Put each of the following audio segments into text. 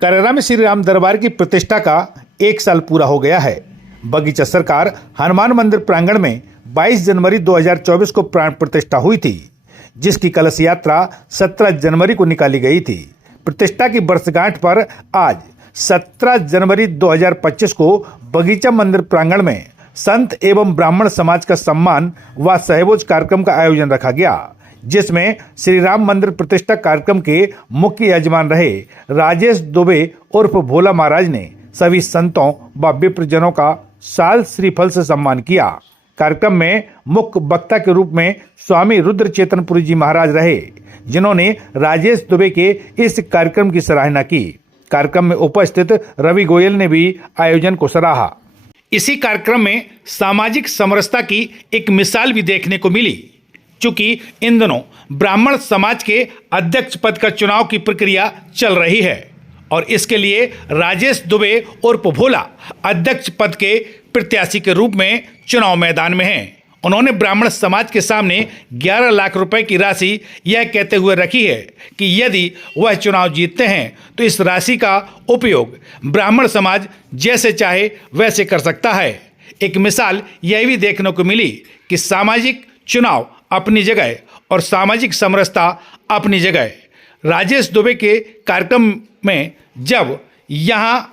करेरा में श्री राम दरबार की प्रतिष्ठा का 1 साल पूरा हो गया है। बगीचा सरकार हनुमान मंदिर प्रांगण में 22 जनवरी 2024 को प्राण प्रतिष्ठा हुई थी, जिसकी कलश यात्रा 17 जनवरी को निकाली गई थी। प्रतिष्ठा की वर्षगांठ पर आज 17 जनवरी 2025 को बगीचा मंदिर प्रांगण में संत एवं ब्राह्मण समाज का सम्मान व सहभोज कार्यक्रम का आयोजन रखा गया, जिसमें श्री राम मंदिर प्रतिष्ठा कार्यक्रम के मुख्य यजमान रहे राजेश दुबे उर्फ भोला महाराज ने सभी संतों व विप्रजनों का साल श्रीफल से सम्मान किया। कार्यक्रम में मुख्य वक्ता के रूप में स्वामी रुद्र चेतनपुरी जी महाराज रहे, जिन्होंने राजेश दुबे के इस कार्यक्रम की सराहना की। कार्यक्रम में उपस्थित रवि गोयल ने भी आयोजन को सराहा। इसी कार्यक्रम में सामाजिक समरसता की एक मिसाल भी देखने को मिली, चूंकि इन दिनों ब्राह्मण समाज के अध्यक्ष पद का चुनाव की प्रक्रिया चल रही है और इसके लिए राजेश दुबे उर्फ भोला अध्यक्ष पद के प्रत्याशी के रूप में चुनाव मैदान में हैं। उन्होंने ब्राह्मण समाज के सामने 11 लाख रुपए की राशि यह कहते हुए रखी है कि यदि वह चुनाव जीतते हैं तो इस राशि का उपयोग ब्राह्मण समाज जैसे चाहे वैसे कर सकता है। एक मिसाल यह भी देखने को मिली कि सामाजिक चुनाव अपनी जगह और सामाजिक समरसता अपनी जगह। राजेश दुबे के कार्यक्रम में जब यहाँ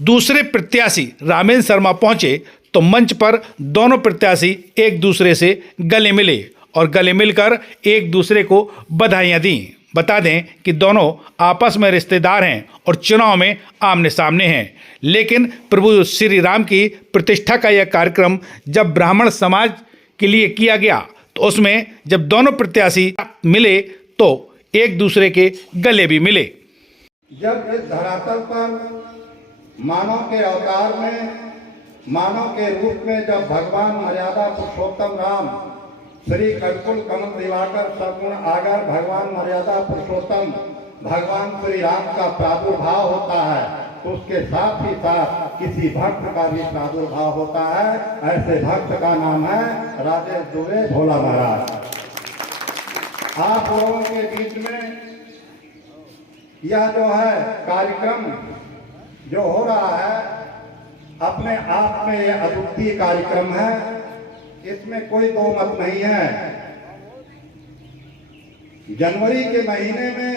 दूसरे प्रत्याशी रामेंद्र शर्मा पहुंचे तो मंच पर दोनों प्रत्याशी एक दूसरे से गले मिले और गले मिलकर एक दूसरे को बधाइयां दी। बता दें कि दोनों आपस में रिश्तेदार हैं और चुनाव में आमने सामने हैं, लेकिन प्रभु श्री राम की प्रतिष्ठा का यह कार्यक्रम जब ब्राह्मण समाज के लिए किया गया तो उसमें जब दोनों प्रत्याशी मिले तो एक दूसरे के गले भी मिले। जब इस धरातल पर मानव के अवतार में, मानव के रूप में जब भगवान मर्यादा पुरुषोत्तम राम श्री कर्पूर कमल दिवाकर सगुण आगर भगवान मर्यादा पुरुषोत्तम भगवान श्री राम का प्रादुर्भाव होता है तो उसके साथ ही साथ किसी भक्त का भी प्रादुर्भाव होता है। ऐसे भक्त का नाम है राजेश दुबे भोला महाराज। आप लोगों के बीच में यह जो है कार्यक्रम जो हो रहा है अपने आप में यह अद्वितीय कार्यक्रम है, इसमें कोई दो मत नहीं है। जनवरी के महीने में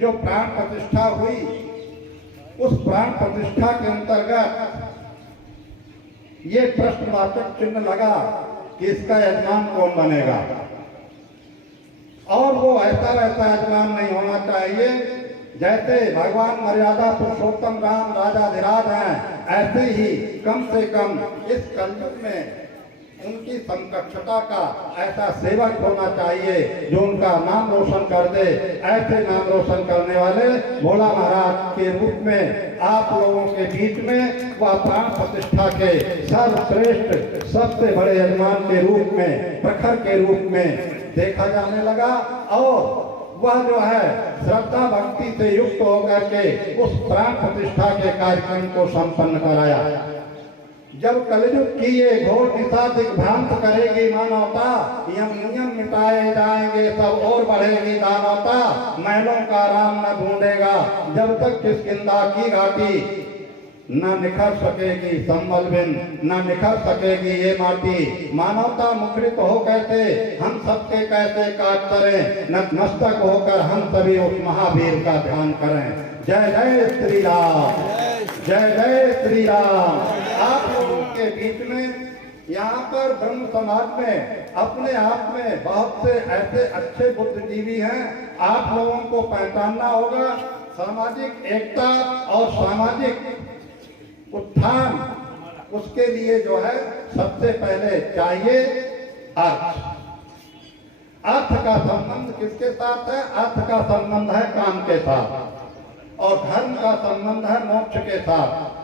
जो प्राण प्रतिष्ठा हुई, उस प्राण प्रतिष्ठा के अंतर्गत ये प्रश्नवाचक चिन्ह लगा कि इसका यजमान कौन बनेगा, और वो ऐसा वैसा यजमान नहीं होना चाहिए जैसे भगवान मर्यादा पुरुषोत्तम राम राजाधिराज हैं, ऐसे ही कम से कम इस कलयुग में उनकी समकक्षता का ऐसा सेवक होना चाहिए जो उनका नाम रोशन कर दे। ऐसे नाम रोशन करने वाले भोला महाराज के रूप में आप लोगों के बीच में वह प्राण प्रतिष्ठा के सर्वश्रेष्ठ सबसे बड़े यजमान के रूप में, प्रखर के रूप में देखा जाने लगा और वह जो है श्रद्धा भक्ति से युक्त होकर के उस प्राण प्रतिष्ठा के कार्यक्रम को संपन्न कराया। जब कलयुग की ये घोर दिशा दिग्भ्रांत करेगी मानवता, यम नियम मिटाए जाएंगे तब और बढ़ेगी दानवता, महलों का राम न ढूंढेगा जब तक किष्किंधा की घाटी न निखर सकेगी संबल बिन, न निखर सकेगी ये माटी। मानवता मुखरित हो कैसे हम सबके कैसे काट करें, नतमस्तक होकर हम सभी उस महावीर का ध्यान करें। जय जय श्री राम, जय जय श्री राम। आप लोगों के बीच में यहाँ पर ब्रह्म समाज में अपने आप में बहुत से ऐसे अच्छे बुद्धिजीवी हैं, आप लोगों को पहचानना होगा। सामाजिक एकता और सामाजिक उत्थान, उसके लिए जो है सबसे पहले चाहिए अर्थ। अर्थ का संबंध किसके साथ है? अर्थ का संबंध है काम के साथ और धर्म का संबंध है मोक्ष के साथ।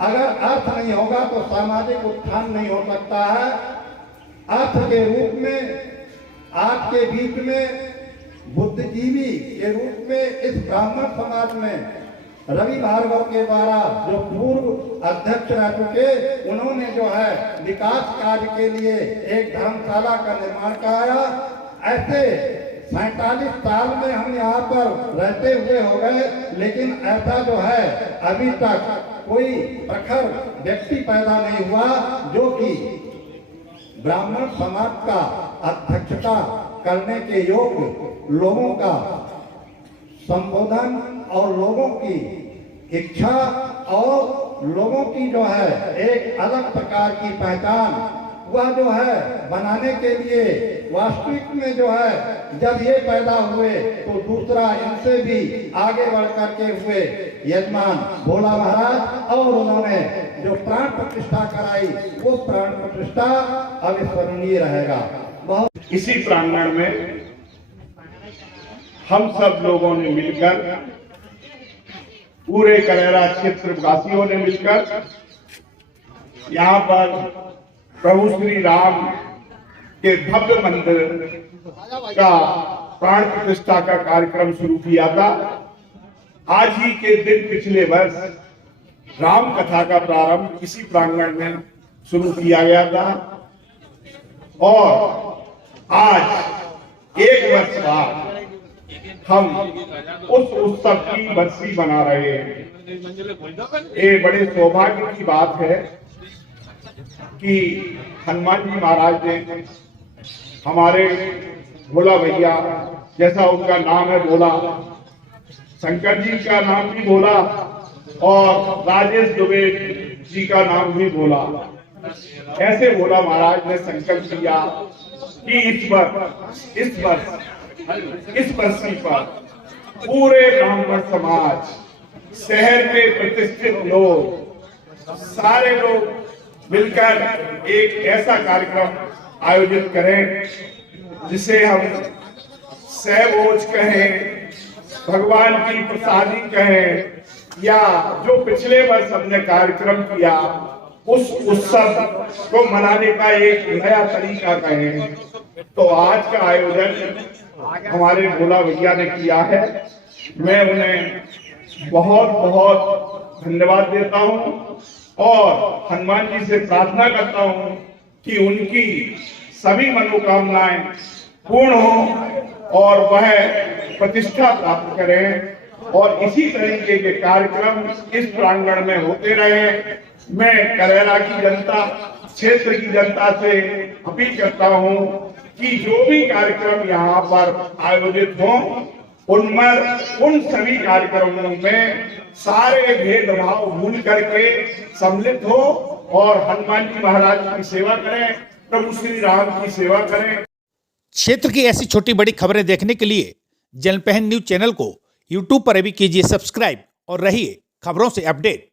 अगर अर्थ नहीं होगा तो सामाजिक उत्थान नहीं हो सकता है। अर्थ के रूप में आज के बीच में बुद्धिजीवी के रूप में इस ब्राह्मण समाज में रवि भार्गव के द्वारा जो पूर्व अध्यक्ष रह चुके, उन्होंने जो है विकास कार्य के लिए एक धर्मशाला का निर्माण कराया। ऐसे 47 साल में हम यहाँ पर रहते हुए हो गए, लेकिन ऐसा जो है अभी तक कोई प्रखर व्यक्ति पैदा नहीं हुआ जो कि ब्राह्मण समाज का अध्यक्षता करने के योग्य लोगों का संबोधन और लोगों की इच्छा और लोगों की जो है एक अलग प्रकार की पहचान वह जो है बनाने के लिए वास्तविक में जो है जब ये पैदा हुए तो दूसरा इनसे भी आगे बढ़ करके हुए यजमान भोला महाराज, और उन्होंने जो प्राण प्रतिष्ठा कराई वो प्राण प्रतिष्ठा अविस्मरणीय रहेगा। बहुत इसी प्रांगण में हम सब लोगों ने मिलकर, पूरे करेरा क्षेत्र वासियों ने मिलकर यहाँ पर प्रभु श्री राम के भव्य मंदिर का प्राण प्रतिष्ठा का कार्यक्रम शुरू किया था। आज ही के दिन पिछले वर्ष राम कथा का प्रारंभ इसी प्रांगण में शुरू किया गया था और आज एक वर्ष बाद हम उस उत्सव की बरसी मना रहे हैं। ये बड़े सौभाग्य की बात है कि हनुमान जी महाराज ने हमारे भोला भैया, जैसा उनका नाम है भोला, शंकर जी का नाम भी भोला और राजेश दुबे जी का नाम भी भोला, ऐसे भोला महाराज ने संकल्प किया कि इस बरसी पर पूरे ब्राह्मण समाज, शहर के प्रतिष्ठित लोग, सारे लोग मिलकर एक ऐसा कार्यक्रम आयोजित करें जिसे हम सहभोज कहें, भगवान की प्रसादी कहें, या जो पिछले वर्ष हमने कार्यक्रम किया उस उत्सव को मनाने का एक नया तरीका कहें। तो आज का आयोजन हमारे भोला भैया ने किया है। मैं उन्हें बहुत बहुत धन्यवाद देता हूं और हनुमान जी से प्रार्थना करता हूं कि उनकी सभी मनोकामनाएं पूर्ण हो और वह प्रतिष्ठा प्राप्त करें और इसी तरीके के कार्यक्रम इस प्रांगण में होते रहे। मैं करेरा की जनता, क्षेत्र की जनता से अपील करता हूं कि जो भी कार्यक्रम यहाँ पर आयोजित हों उनमें, उन सभी कार्यक्रमों में सारे भेदभाव भूल करके सम्मिलित हो और हनुमान जी महाराज की सेवा करें, प्रभु श्री राम की सेवा करें। क्षेत्र की ऐसी छोटी बड़ी खबरें देखने के लिए जनपहन न्यूज चैनल को यूट्यूब पर भी कीजिए सब्सक्राइब और रहिए खबरों से अपडेट।